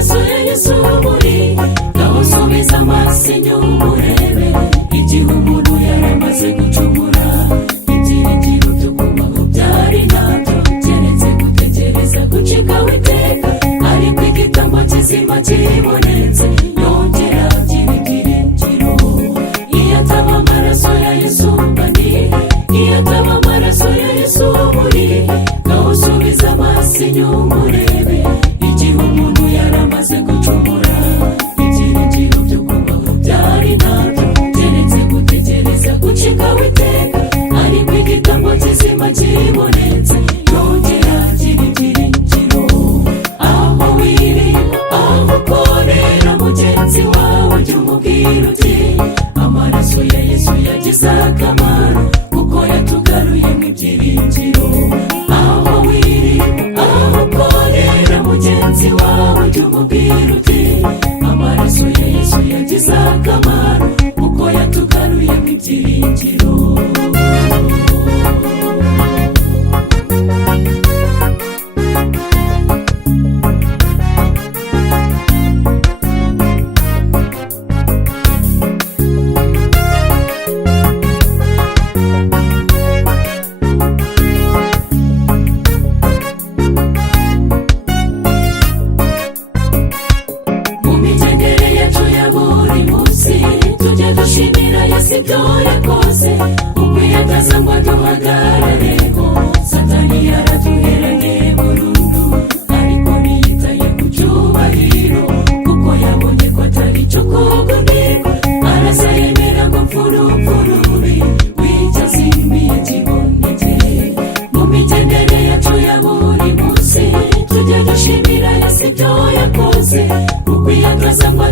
amaraso ya Yesu muri ngaho subiza amaso inyuma urebe igihe umuntu yaramaze gucumura ibyiringiro byo kubaho byari ntabyo keretse gutegereza gucika witeka ariko igitambo kizima kibonetse yongera byiringiro iyo ataba amaraso ya Yesu mbani iyo ataba amaraso ya Yesu muri ngaho subiza amaso inyuma urebe igihe umuntu yaramaze gucumura ibyiringiro byo kubaho byari ntabyo keretse gutegereza gucika witeka ariko igitambo kizima kibonetse yongera byiringiro aho wiri aho ukorera mugenzi wawe jya umubwira uti amaraso ya Yesu yagize akamaro kuko yatugaruye mu byiringiro aho wiri aho ukorera mugenzi wawe jya umubwira uti amaraso ya Yesu yagize akamaro kuko yatugaruye mu byiringiro dushimira Yesu ibyo yakoze ukwiyagaza ngo duhagarareho satani yaraduheranye burundu ariko ntiyitaye ku cyubahiro kuko yabonye ko atari cyo kugundirwa arasa yemera ngo mfurufurubi w'icyo azimiye kiboneke mu migendere yacu ya buri munsi tujye dushimira Yesu ibyo yakoze ukwiyagaza ngo